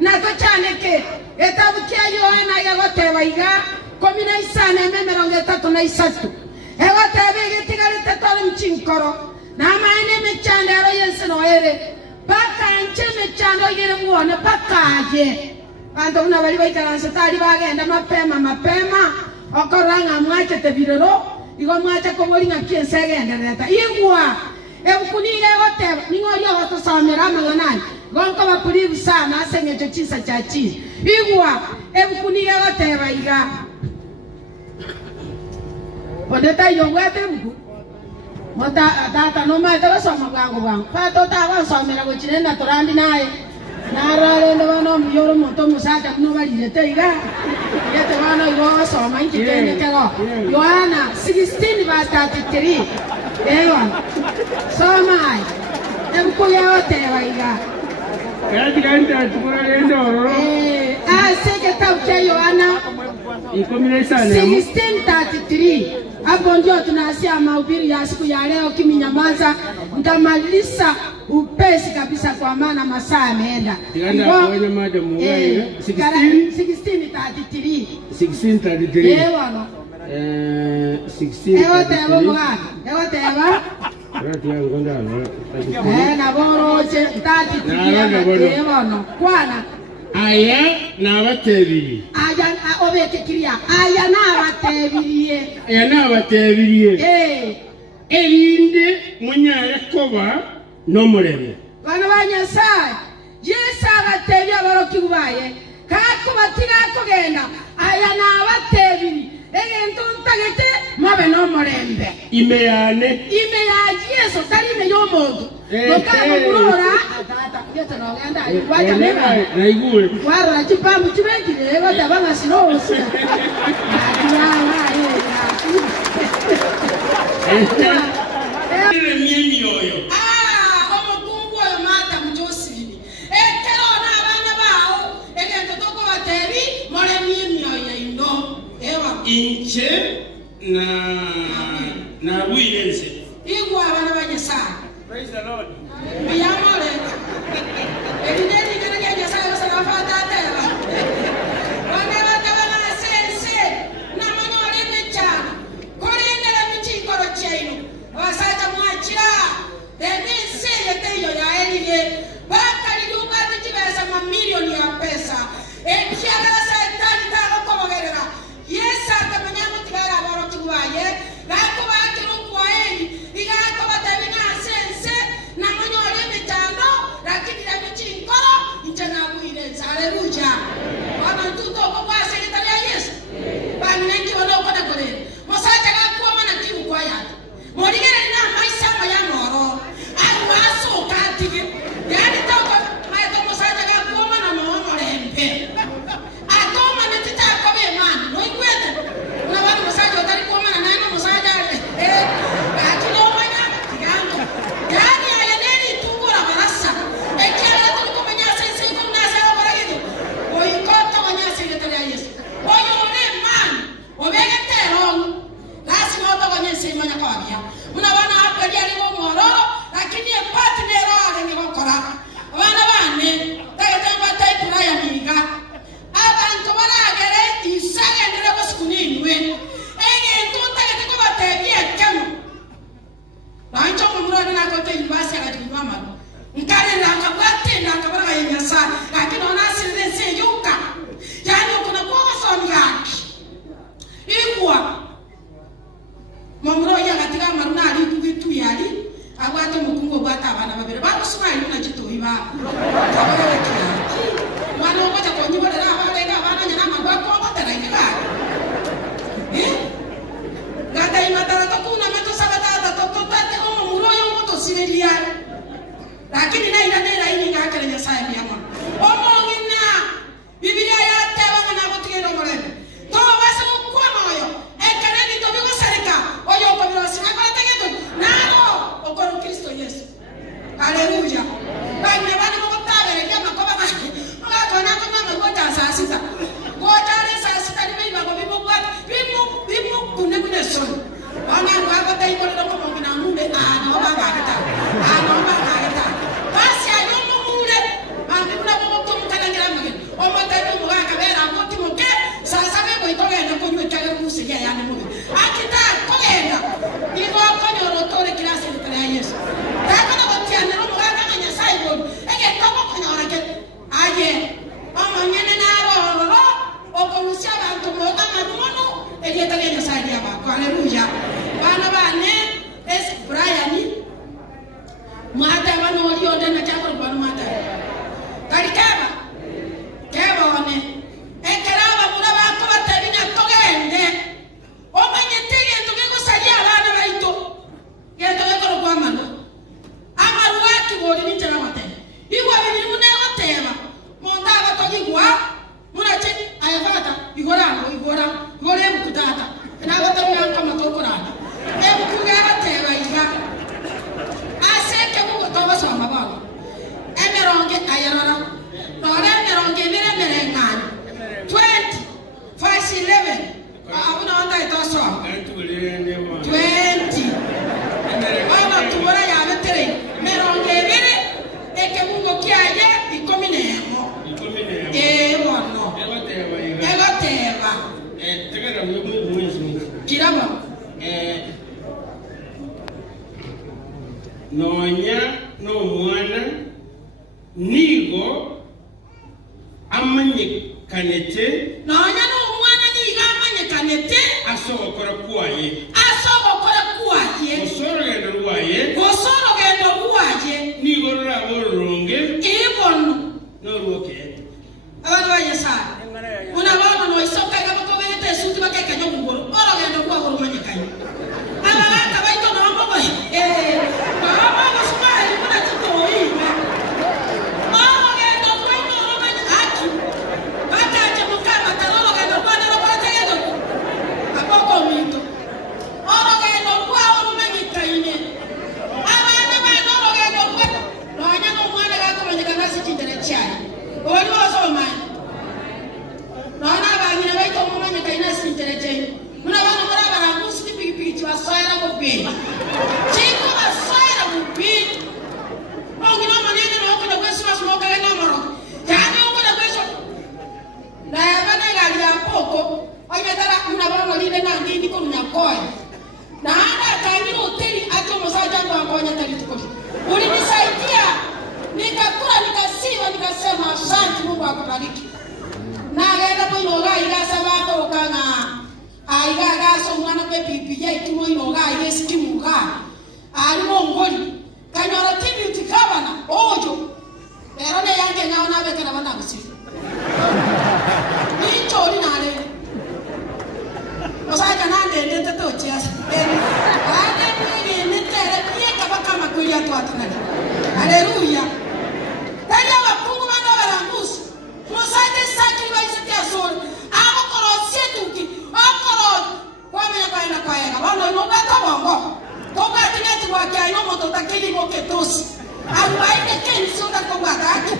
na tochaneke etabukia Yohana yagoteba iga 15:33 egoteba igitigarite tore mchinkoro na maene mechandero yense noere bakanche mechando yire muone bakaje bantu una bali baikaranse tari bagenda mapema okoranga mwachete biroro igo mwacha komoringa kiense gendereta igwa ebukuniga egoteba ningoyo gotosomera amanganani gonko bapurivu sana asengecho chisa cha chi igwa ebukuniga egoteba iga odeta yongwete buku mota tata no mata basoma bwangu pato tabasomera gochirenda torandi naye nararende bano miyoro moto musaka no balirete iga yete bano igo soma inchitende kego Yohana 16:33 ewa soma ebukuya oteba iga kati kanta tukuralendo aseke taucha Yohana 16:33 hapo ndio tunaanzia mahubiri ya siku ya leo. Kiminyamaza nitamaliza upesi kabisa kwa maana masaa yameenda. 16:33 ewa 16:33 na boroche 33 ewa no kwana aya nabatebiri aya obetekiria aya nabatebirie erinde munyayakoba nomurebe bana banyasaye Yesu abatebye abaroki bubaye kakubatiga kugenda aya nabatebiri egento ntagete mabe nomurembe imeyane Yesu tari me yomodo nokaba kurora tata yeto nogenda wacha neba naigure wara chipambu chibekire ego tabanga sinosi ile mimi yoyo omukungu oyo mata mujosibini ekero n'abana bawo egento toko batebi mole mimi oyo ino ewa inche na buyenze igwa abana banyesana. Praise the Lord. Biyamole ebideni kanaje nyesana sana fata teba wana batabana sense na manyore mecha korindela michikoro chaino wasacha mwachira denise yeteyo ya elige bakali duka bijibesa mamilioni ya pesa ekiagala satani tago komogerera Yesu akamenya mutigara baro tuwaye lako bakiru kwaeni igako batabina sense na manyore mitano lakini ya michinkoro nchana buire haleluya wana tuto kwa sekretari ya Yesu bani nanki wano kona kore mosacha kwa mana kibu kwa yata morigere na maisha ya noro awaso katike yani toko maito mosacha kwa mana mono rempe atoma netita kwa be man no ikwete na wano mosacha utari kwa mana nani mosacha akino manya tigano yani ayaneni tungura barasa ekera tuko manya sense ko na sa baragido oikoto manya sekretari ya Yesu oyo ne man obegete rongo lazima utafanya sema na kwa bia unaona hapo ndio alivyo mororo lakini partner wake ni gukora bana bane tagatemba type na ya miga abantu baragere isage ndire basukuninwe egento tagate ko batebye kemu bancho mumuroni na kote university akajimwa mama nkare na kabate na kabara ya nyasa lakini ona sense yuka yani kuna kwa somi yake igwa mamuro ya katika maruna ali tukitu yali agwate mukungo gwata abana babere bakusuma ina gitoiba wana ngoja kwa nyibo dara abana abana nyana magwa kwa batara ina gata imatara to kuna meto sabata to tate mamuro yo moto sibelia lakini na ina ini ngakere nyasaye miyama omongina biblia ya tebanga na botigero morebe to basa kwa moyo ekaneni to bigo sereka oyo ko birosi akora tegeto nano okoro Kristo Yesu haleluya banye bani mo tabere kama kwa baba ngakona kwa mama gota sasita gota le sasita ni biba ko bibo kwa bibo kunne so ana ngako tai ko ndo mo ngina munde ana baba kita basi ayo mo mule bani kuna mo itoso. Atulende wa. 20. Baba tubora ya betere. Meronge bere eke mungo kiaje ikominemo. Ikominemo. Wono. Egoteba. Tegera mwezi. Kiraba. Nonya no mwana nigo amanye kanete. Nonya no mwana nigo amanye kanete. Asokora kuaye. Osoro gendo ruaye. Nigo raboronge. Ibon. No ruoke. Abana yesa. Una bana no isoka ga ko bete suti bakeka nyo ngoro. Oro gendo kwa goro manye kanyo. Abana ka baito no mbo. Baba no sumari kuna tutoi. Oro gendo kwa ngoro manye aki. Bata cha mukama tarolo gendo kwa na kwa tegedo. Aboko mito. Oro gendo kwa oro manye kaine. Abana bana oro gendo kwa. No anya no mwana ga ko manye kana si chindere chai. Ori oso manye. Naona abanyina baito mumanye kaina sintereje. Muna bana mura bara musiki piki basoera ko pe. Chiko basoera ko pe. Ongina manene no ko na kwesu maso ka no moro. Yani ko na kwesu. Na bana gali ya poko. Oye dara muna bana lile na ndini ko mnyakoe. Na ana kanyi hoteli ato mosaja ndo angonya tali tukoshi. Ulinisaidia. Nikakula nikasiwa nikasema asante Mungu akubariki. Na genda mo inoga igasa bako kanga aiga gaso mwana pe pipija itumo inoga yeski muga ari mongoli kanyora tibi utikabana ojo erone yange naona beke na bana kusi ni chori nale osaja nande ndete tochia ade ni tere pia kabaka makulia tu atinali haleluya tanya wapungu bana barangusi Mosate sakri baisiti asol. Ako koro setuki. Akoro. Kwa mena kwa ena. Wano ino bata bongo. Toka tineti wakia ino moto takili moke tosi. Arubaike keni sonda kwa kaki.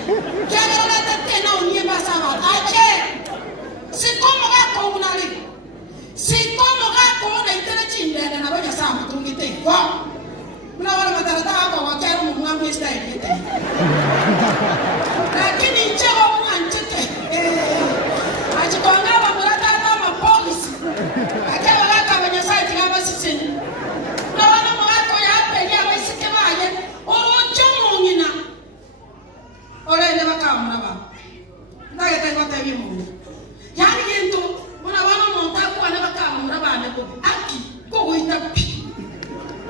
Kiagero lete tena unye basa wa. Ache. Sikomo gako unari. Sikomo gako una itere chindene na banya sama tungite. Kwa. Muna wana matarata hapa wakiaru mungamu ista ikite. Lakini nchewa mwanchete. Achikonga wamurata kama polisi. Acha waka wenye site kama sisi. Na wana mwako ya hapa ya wasike baye. Orocho mungina. Ora ile baka muraba. Ndage tengo tebi mungu. Yani yento muna wana montaku wana baka muraba ne ko. Aki ko itapi.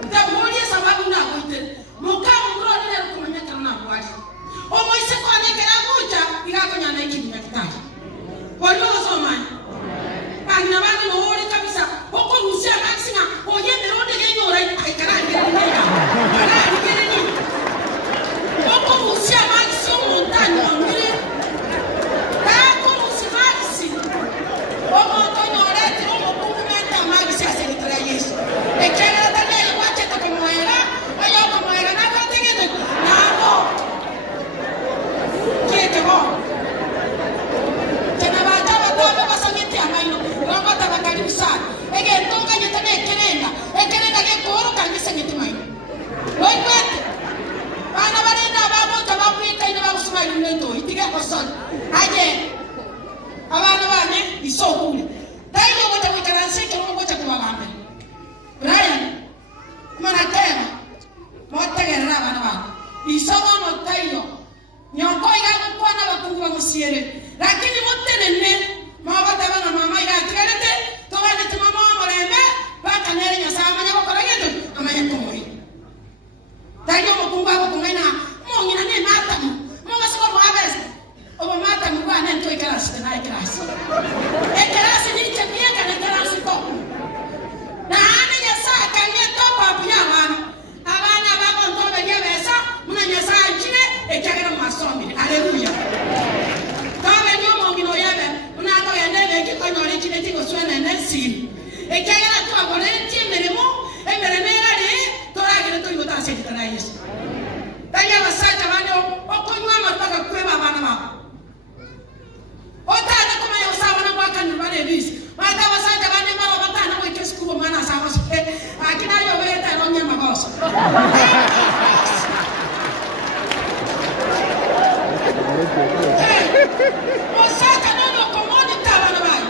Ndaboni sababu na kuite. Mukamu muro ile kumanyaka na kwaje. Omo ise kwa nekera kucha igako nyana ikinya kitaji. Waliwo somani. Pagina bana no ori kabisa. Oko rusia maxina oye meronde genyora aikara ngere. Ara ngere ni. Oko rusia maxi montano ngere. Oko rusia maxi. Omo tonore tiro mo kumenta maxi asenitra yesu. Ekera tale wache to como era. Oyo como era na kategete. Namo. Kietebo. Tena bata basamiti amaino. Roba tabakari sana. Ege tonga nyetane ekerenda. Ekerenda ke koro kangise nyetimaino. Loikwete. Bana barenda babo tababu ikaina babu sumaino nento. Itige koson. Aje. Abana bane isokule. Tayo wata wikaranse ke mo wata kubagambe. Brian. Mana tena. Mota gerra bana bana. Isomo no tayo. Nyonko ina kukwana bakungu bamusiere. Lakini mote nene mawata bana mama ina tigalete to bana tuma mama lembe baka nere nyasama nyako korageto amanya komoi. Tayo mokunga bokungaina mo ngina ne mata mo basoko mo abes. Obo mata mo kwa nento ikarasi na ikarasi. Ikarasi ni chapia kana ikarasi to. Na ane nyasa kanye to papu ya bana. Abana bako ntobe nyebesa muna nyasa chine ekagera masomi. Haleluya. Tawe nyomo ngino yebe muna to yende ki ko nyori chine tiko swena nesi. Ekagera to agore timeremo emerenera re to agere to yota se kitana yesu. Tanya basata bano okonywa mapaka kweba bana bako. Ota na kuma yosa bana baka ni bane bis. Mata basata bane baba batana Osaka nono komoni tabana bai.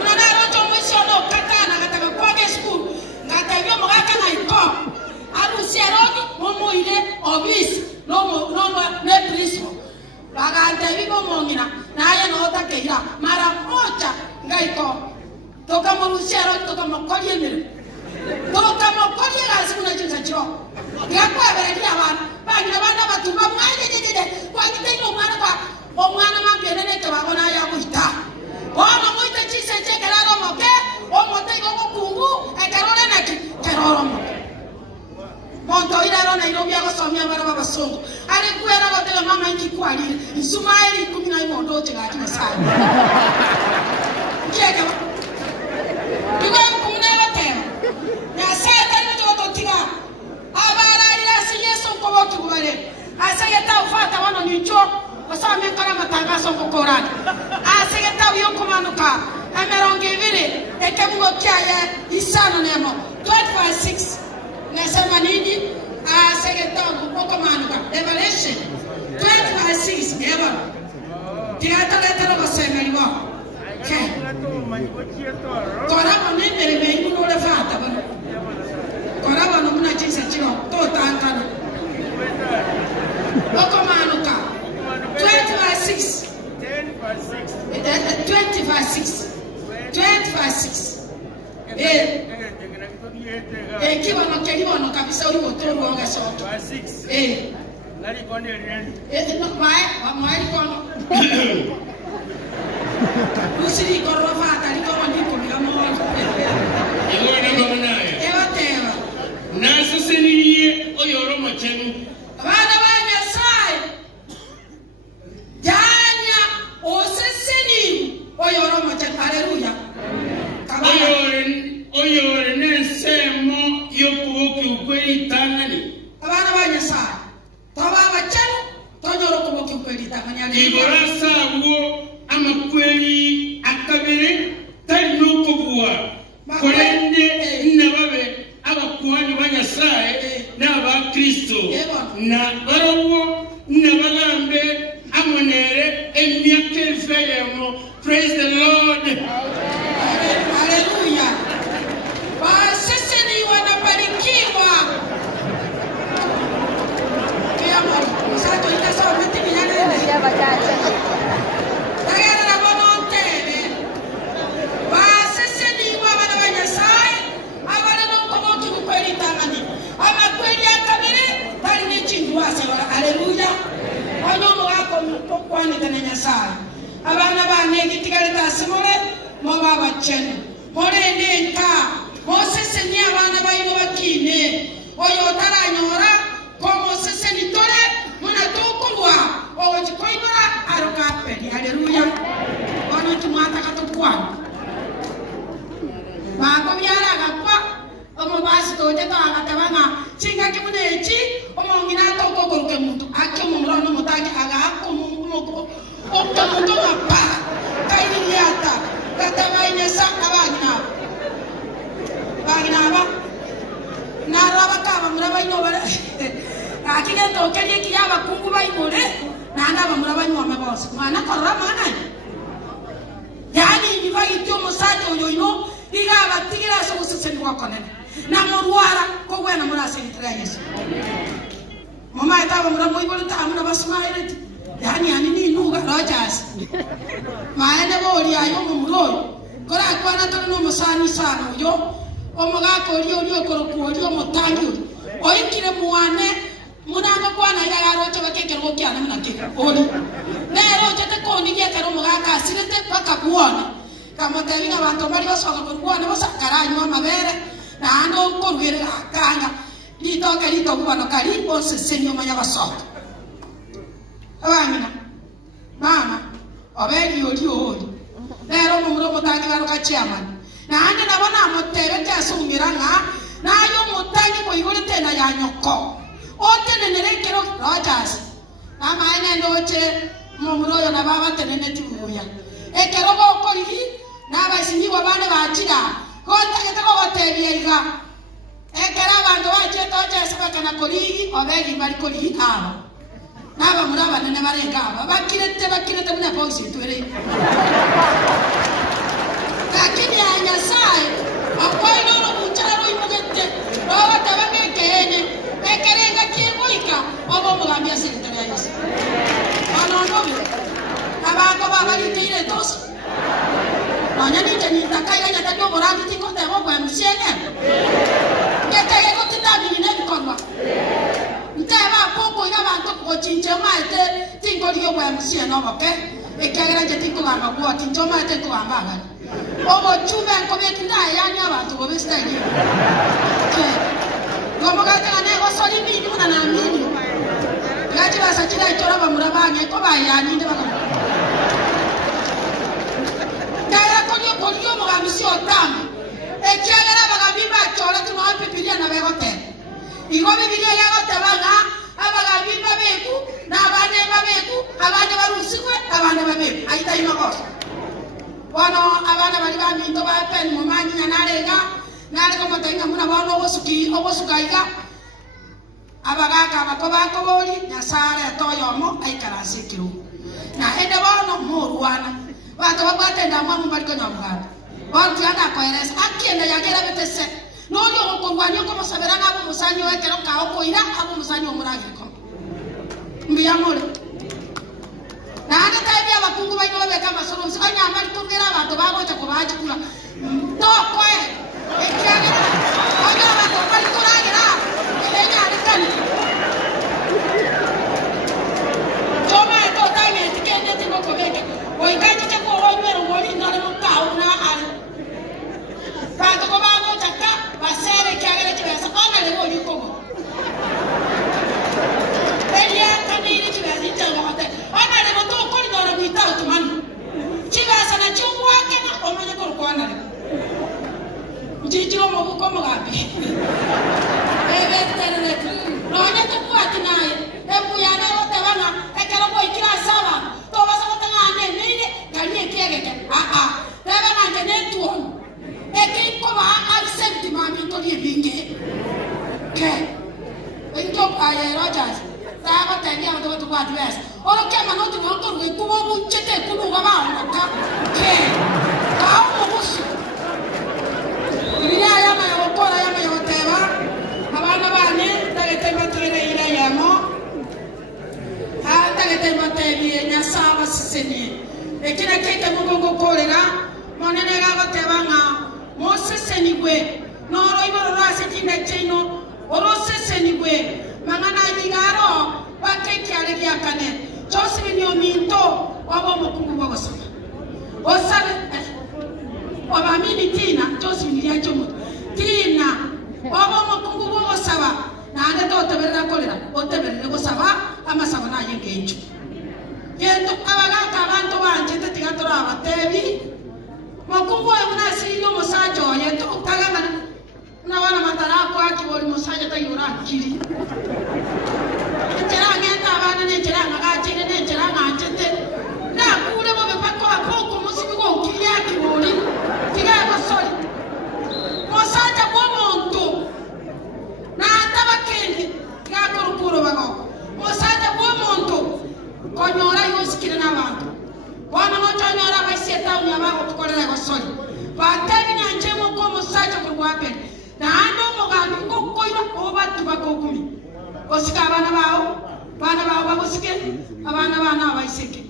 Unana roto mwishono katana kataka kwage school. Ngata yo mwaka na iko. Arusiaroni momo ile obisi nomo neprismo. Bagante vivo mongina na ya no takeira mara moja ngaiko. Toka morusiaro toka mokolie mire. Toka mokolie gazi una jinsa chiro. Ngakwa beredi abantu. Bagina bana batumba mwaje jeje. Kwa kitendo mwana kwa omwana mabyenene tebabona ya kuita. Ono moita chiseche keraro moke, omote gogo kungu ekarole naki keroro moke. Monto iraro na irobi agosomia bana babasongo. Ari kwera gotela mama inki kwalire. Isumaili 11 mondo chegati masai. Chega. Iwe kumnela tema. Ya seta ndoto tiga. Abara ila siyeso koboki kubale. Asayeta ufata wano nicho. Wasame kala matangazo kokorani. Asayeta yokumanuka. Emeronge ibiri ekebugo kyaye isano nemo 12:6 nasema nini? Asayeta yokumanuka Revelation 12:6 eba. Tiata letero basema liwa. Okay. Kora mo ne mere me ikuno le fata bana. Kora mo muna jinsa chiro to tantana. Yokumanuka 20:6. 20:6. Kibono kabisa uri botobo wanga soto. Nari konde reni. No mai kono. Usiri kono fata liko ndiko migamo. Yona ngonayo. Ewa tewa. Nasoseniye oyoro machenu. Bana banya sai. Janya oseseni oyoro machenu. Haleluya. Oyore nesemo yokuboki ukweli tanani. Abana banya sai. Toba machenu tonyoro kuboki ukweli tanani. Igorasa wo amakweli akabere tari nokubwa. Kolende nababe abakuhani banyasaye n'aba Kristo na barawo nabagambe amonere emyaka eveyemo. Praise the Lord. Hallelujah. Sisi ni wanabarikiwa. Sasa tulitasoma miti minane. Tagara na bononte. Sisi ni wanabanyasai. Abana nongomoki mukweli tangani. Ama kweli akabere bali ni chingwase wala. Hallelujah. Onyomo wako kwani tananyasai. Abana bane gitigaleta simole mo baba chenu. More neka. Moses ni abana bayibo bakine. Oyo taranyora ko Moses ni tore muna tokulwa. Owo chikoibara arokapeli. Haleluya. Ono tumata katokwa. Bako byara gakwa. Omo basi toje to agatabanga. Chinga kimunechi omo ngina tokokoruke muntu. Akyo mumrono mutaki aga akko Okamundo apa? Kaini liata. Kata mainnya sak abagna. Bagna apa? Naraba kaba muraba ino bara. Akile to kali kiyaba kungu bai mure. Nanga ba muraba ino me boss. Mana korra mana. Yani ni vai tio musaje oyoino. Diga batigira so usese ni wakone. Na muruara ko wena murase ntrayes. Mama etaba muraba ibo ta amuna basmaire. Yani ni nuga Rogers. Maana boli ayo mumuroyo. Kora kwana to no musani sana yo. Omuga ko rio ko rio motangi. Oikire muane munanga kwana ya rocho bakeke roki ana munakeka. Oli. Ne rocho te ko ni yeke ro muga ka sirete paka kuona. Kama tavinga bantu bali basoka ko kuona basakaranyo amabere na ando ko rugere akanga. Lito kuona kali ose senyo manya basoka. Abana mama obeli oli lero mumuromo tangi baruka chairman na ande nabona motebe kyasumiranga nayo mutangi ko igole tena ya nyoko otenenere kero Rogers mama ene ndoche mumuroyo na baba tenene tibuya ekero boko ligi na basinyi babane bachira kontagete ko gotebiega ekera bantu bache toche sabaka na koligi obeli bali koligi aba naba muraba abanene barengaba bakirete muna bosi twere lakini ya Nyasaye akwaino no mucharo imugete baba tabangekene ekerenga kimuika obo mugambia sekretari ya Yesu anonobe abako baba litire tos nanya ni takaya nyata do borandi tikote go kwa msiene ngeke go titabi ni bikonwa ntaba koko ya bantu ko chinche maite tinkori yo kwa msiene no boke ekagera je tinko gamba kwa tincho maite ko gamba obo chume ko betinda yani abantu bo bestani ngomo gata ne go soli bini muna na mini gaji basa chira itora bamurabanye ko bayani nde baka kaya konyo mugamisi otama ekegera bagabimba chora tuno pipilia na begote igo bibilia yagote baga abagabimba beku na abane babeku abane barusikwe abane babeku aita inogo wano abana bali baminto ba pen mu manyi nalega motenga muna bano obosukaiga abagaka bakobako boli Nyasaye toyomo aikarasikiro na ende bano muruana bantu bakwatenda mwamu baliko nyamuganda bantu yana koeresa akienda yagera betese nonyo okongwanyo ko musabera nabo musanyo wekero ka okoira abo musanyo omuragiko mbiyamole na anda taibia abakungu baino babeka masoro anya mali tongera abantu bagocha kubaje kula tokwe ekyagera onya abantu bali kuragira elenya alikani toma eto taime tikende tiko beke oikaje ko onwero ngoli ngale mukauna ali bantu ko bagocha ka basere kyagera kibesa ona lego yikogo elia kamiri kibesa ntango hote ona lego to ko ndora muita utumani kibesa na chumwa kana omanye ko kwana njijiro mubuko mugabe ebe terere nonya to kwati naye ebuyana otabana ekero ko ikira saba to basaba tangane nile kanye kiegeke beba nanje netuon eki ko ba accept mami to libinge ke ento aye Rogers saba tania ndo to kwati bes oro kema no to ko kubo buchete kuno baba ka ke kawo musu Biblia yama yokora yama yoteba abana bane tagetemba tere ira yamo tagetemba tere Nyasaye siseni ekina keke mugongo kolera monene gagoteba nga moseseni gwe noro iboro rase kine chino oroseseni gwe mangana yigaro bakeki alegia kane chosi ni ominto wabo mukungu bogosoma osabe wabamini tina chosi ni yachomo tina wabo mukungu bogosaba na ande to teberera kolera oteberere gosaba amasaba na yengecho yendo abagaka abantu banje tetigatora abatebi makungu emuna sino musacho yendo tagana na wana matara kwa kiboli musacho tayura kiri etera ngeta abana ne tera ngachine ne tera ngachete na kule bo bepako akoko musibi ko kiya kiboli tiga basoli musacho kwa muntu na tabakende ngakurukuro bago musacho kwa muntu konyora yosikire n'abantu wana motonyora baseta unyaba okukolera gosoli batebi nyanjemo ko musacho kurwape na ando mugambi ngokoira obatu bakokumi osika abana bawo bagosike abana abaisike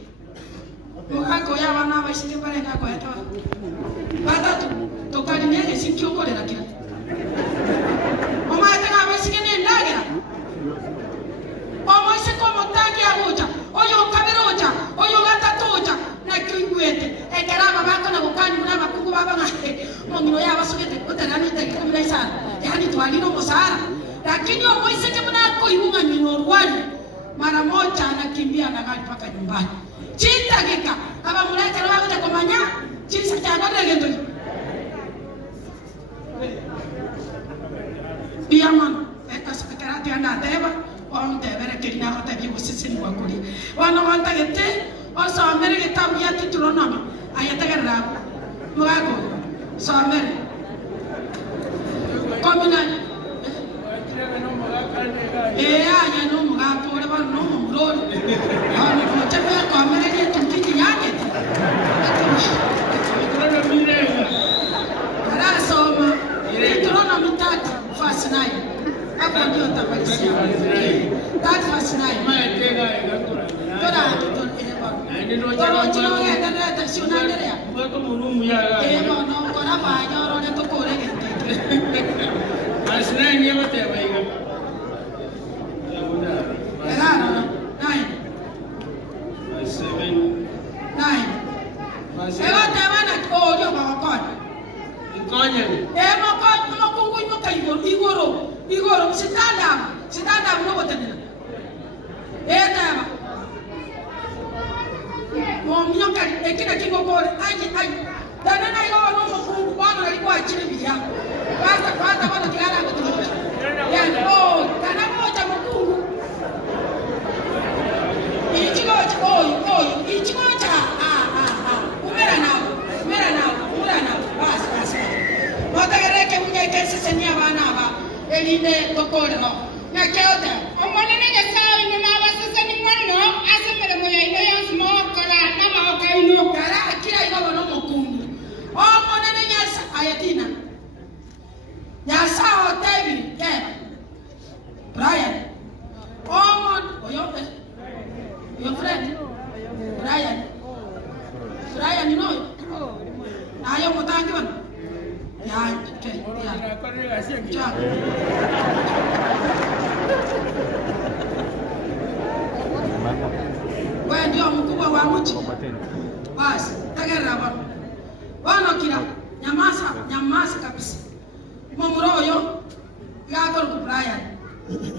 mukako ya abana abaisike barenga kwa eto batatu tokali nege sikyo kolera kira omaite na abaisike ne ndagira omoise ko motangi abuja oyo kabiroja oyo gatatoja na kingwete ekeraba bako na bukani muna bakungu baba ngate mongino ya basogete utarani tekikumira sana yani twalino mosara lakini omoise ke muna ko iunga nyino rwali mara moja anakimbia na gari paka nyumbani chita geka aba mulete rawa kwa manya chisa cha ngode gendo biaman ekasakarati anda teba on tebere kirina hota bi usisini wakuri wana wanta gete oso amere getabu ya titulo nama ayata garra mugago so amere komina aya no mugapo le ba no muro ya no kora ba nyoro ne to kore gete asna ni mate ba iga era no 9 7 9 ela te bana ko yo ba ko ikonya mo ko mo kai igoro sitanda mo botena eta ba mo mnyoka ekina kingo ko ai dana na yo no mo ku bana alikuwa chini biya basta bana kiana ko tu ya dana mo cha mkungu ichigo cha umera nao basi motagereke mungeke sesenia bana ba elinde tokole no na keota Omonene Nyasaye ni na baseseni mwanno asemere moya ino yonsmo kala na maokaino kala akira igo no mokundu omonene Nyasa ayatina Nyasa hotebi ke Brian your friend Brian you know na yo mutangi bana ya wewe ndio mkubwa wa mji basi tagara bana kila nyamaza kabisa mumuroyo yagoro ku Brian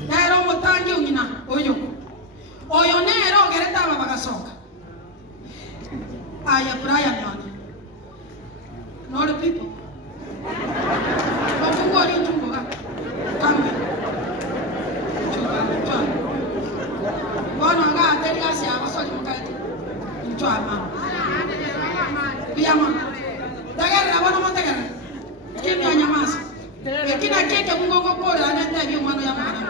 nero mutangi ungina oyo nero gereta baba gasoka aya Brian yoni no the people Mafungo ni chungo ga kambi chungo wana ga ateli asi abasoli mukati nchwa mama pia mama tagara wana motagara kimya nyamaza kina keke mungo pole anenda hiyo mwana ya mwana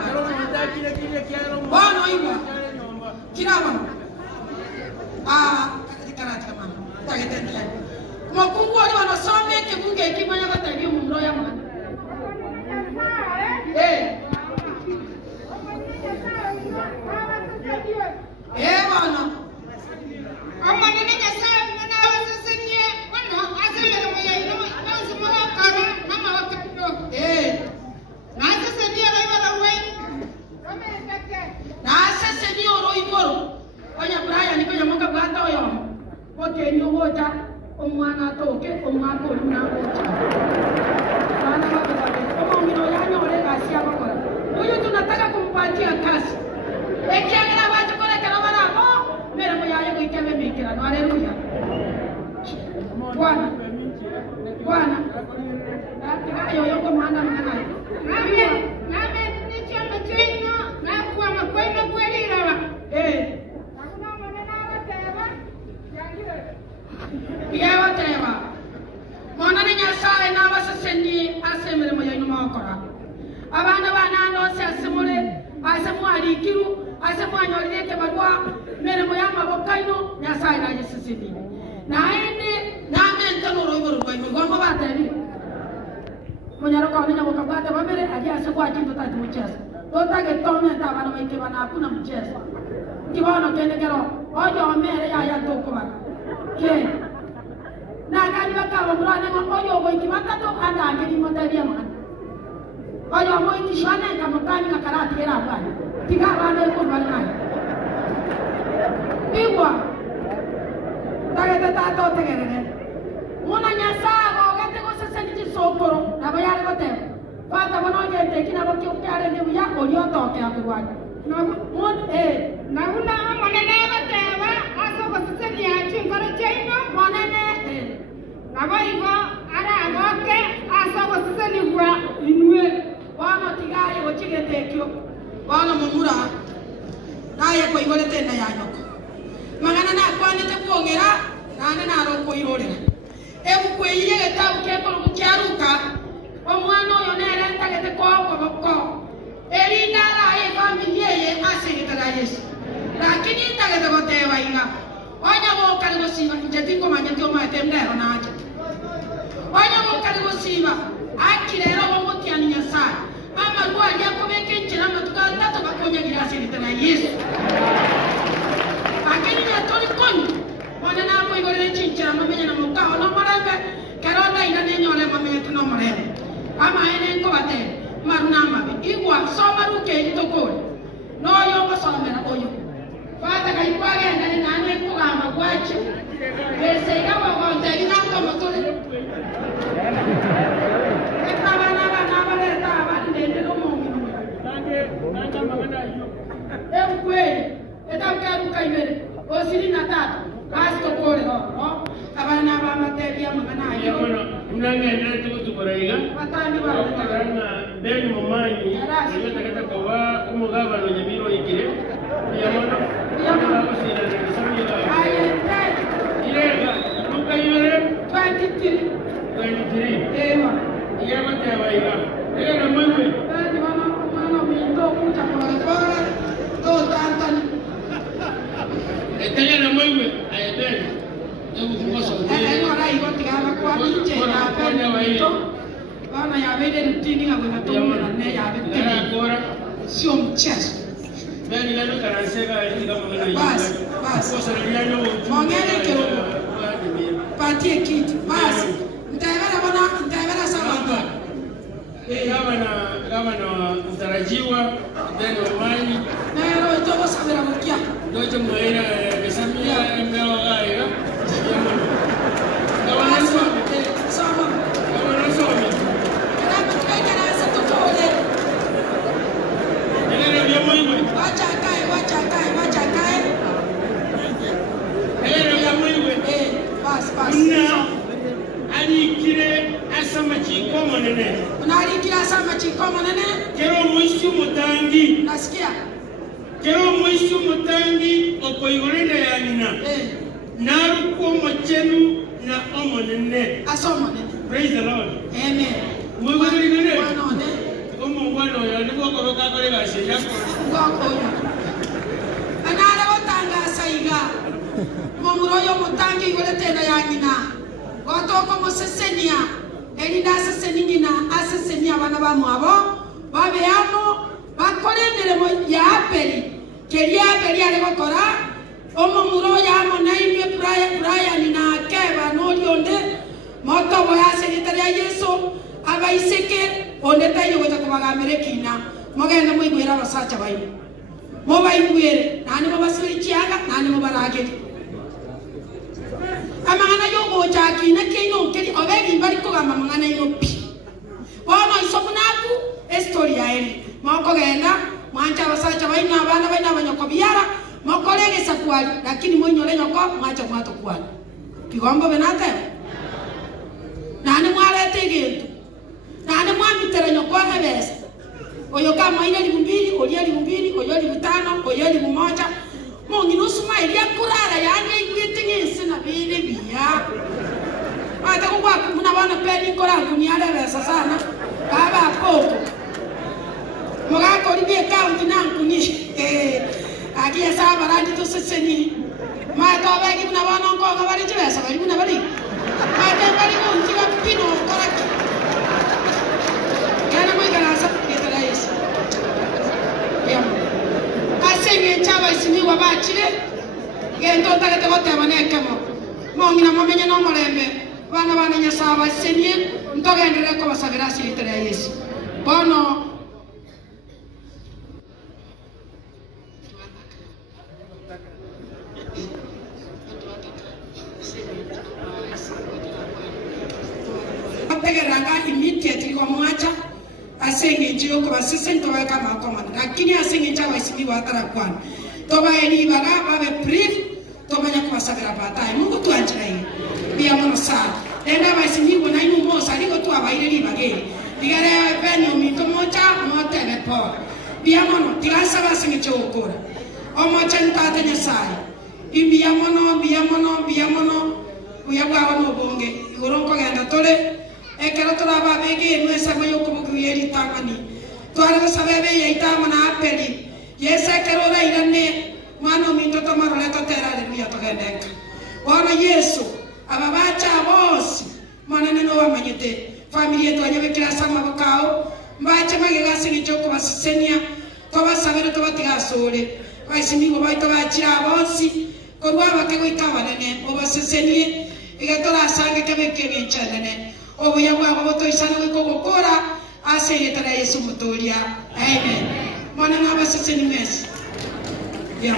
wana iwa kina mama karati mama tagetendea makungu wali wanasome ke bunge kimanya batari mu ya mwana bana Omonene Nyasaye ni na baseseni mwanno asemere moya ino yonsmo kala na maokaino na seseni ba we na seseni oro iboro onya Brian ko yamonga bwata oyo oke ni woja omwana toke omwana oluna woja bana baba mino yanyo ole kasi abakora huyu tunataka kumpatia kazi ekiagera baje kore kana bana mere moyaye ko ikeme mikira no haleluya Bwana yo yoko mwana mwana name ni chama chino na kwa makwena kweli rawa hakuna maneno wateba yangire ya wateba mwana ni Nyasaye na baseseni asemere moya nyuma okora abana banano se asemure asemwali kiru asemwanyolire ke barwa mere moya mabokaino Nyasaye na yeseseni na ende na mente no roibo rwa ngomba bateri monyaro ka onya bokabata bamere aje asekwa chinto tatu mcheza totage tome tabana maike bana hakuna mchezo kibono kene kero ojo mere ya toko bana ke na gani bakaba murane ngoyo go ikimata to anda ngeni motaria mwana ojo mo ikishwana kama kani na karati era bana tiga bana ko bana iwa tagata tato tegere muna Nyasaye ogete go seseni soporo na bayare gote fata bono gete kina boki ukyare ne buya olio toke akugwana na una monene bateba aso baseseni achi ngoro chino monene na boigo ara agoke aso baseseni gwa inwe wana tigaye gochigetekyo wana mumura naye ko igolete na yanyoko magana na kwanete kuongera nane na roko irorera ebukweiye getabu kekoro kyaruka omwana oyo nerenta gete ko erinda araye familia ye asirikana Yesu lakini itagete goteba inga onya gokari gosiba njetingo manyete omatemndero naje onya gokari gosiba akirero bomotiani Nyasaye amarwari akobeke nchira matukatata bakonya girasirikana Yesu lakini nyatoli konyi wana nako igorere chinchira mamenye na mukao no morambe ama ene ko bate maruna mabe igwa soma ruke itokole no yongo somera oyo fata kai kwage ndani nane ko gama kwache bese yawa konte ina ko motole ekabana bana bale ta bande ndelo mo nanga magana yo ekwe etamka kaimere osiri na tatu basi tokole no abana ba materia magana yo unanga ndete kutukoraiga batani ba kana beni momanyi yetakata kwa umugaba no nyamiro ikire yamono yamono sira ngisamiga ayete ilega nukayire 23 ewa yema tawaiga ega mwewe bani wana mindo kucha kwa to tantan etenya na mwewe ayebeni ebukumoso ora igoti gaba kwa nje na pendo bana ya vede rutini ngabwe matomera ne ya vede agora sio mchezo beni lalo karansega itika mwana basi kosa liyano mongere kero patie kiti basi ntaibara sawa gavana mtarajiwa beni Omanyi nero itobo sabira mukia dojo mwera besamia mbeo gaiga sama Kero mwisho mutangi okoigorenda ya nina naru kwa mochenu na omonene praise the Lord amen mwigorenda nene wanone omo wano ya ndiko koroka kale gashiya ngoko anara otanga saiga momuroyo mutangi igore tena ya nina gotoko mosesenia elida sesenina asesenia bana ba mwabo babeamo bakorendere mo ya apeli keria apeli ale bakora omo muro ya mo naimye Brian na keba no lionde moto boya secretary ya Yesu abaiseke onde tayo weta kubagamere kina mogende mwigwera basacha bayi mo bayigwere nani mo basiri chianga nani mo barage amana yo go chaki na keino kedi obegi bari ko gama mangana ino pi wono isokunaku story ya ele moko genda mwancha basacha baina abana baina banyoko biara mokolege sakwali lakini monyole nyoko mwacha mwato kwali kigombo benate nani mwalete gintu nani mwamitera nyoko hebesa oyo kama ile libumbili oyo libumbili oyo libutano oyo libumoja mongi nusuma ilia kurara yani igwitingisi na bile biya ata kwa kuna bana pedi korangu ni ale besa sana baba poko mogako libi account nangu ni agia saba randi to seseni ma to begi kuna bana ngo bari jibesa bari kuna bari ma te bari ngo ntiga pino koraki yana mo igala sa kitala yesu yam asenye chaba isini wa bachire gendo takete gote baneke mo mongi na momenya no molembe bana nyasaba senye ntogendere ko basabira sitera yesu bono ranga immediately kwa mwacha asenge njio kwa sisi ntowe kama komanda lakini asenge njawa isimi watara kwana toba eni baga babe brief toba nyakwa sabira batai Mungu tu anjira hii bia mono saa enda ba isimi bona inu mosa liko tu abaire li bage digare benyo mito mocha mote ne po bia mono tirasa ba asenge chokora o mocha ntate nyasai bia mono uya bwa no bonge uronko genda tole ekero toraba bege nwesa mayo kubuguyeri tamani twara sabebe yaita mana apeli yesa kero ra irane mano minto tomaro leto terale biya togendeka wana Yesu ababacha bosi manene no wamanyete familia to anyabe kila sama bakao mbache magega sinicho kwa sisenia kwa basabere to batiga sole baisimi go baito bachira bosi ko rwaba ke goita wanene obasesenie igatora sange kebe kebe chanene obuya bwabo butoisana wikogokora aseyetara Yesu mutoria. Amen. Mwana n'abasisi ni mesi. Yeah.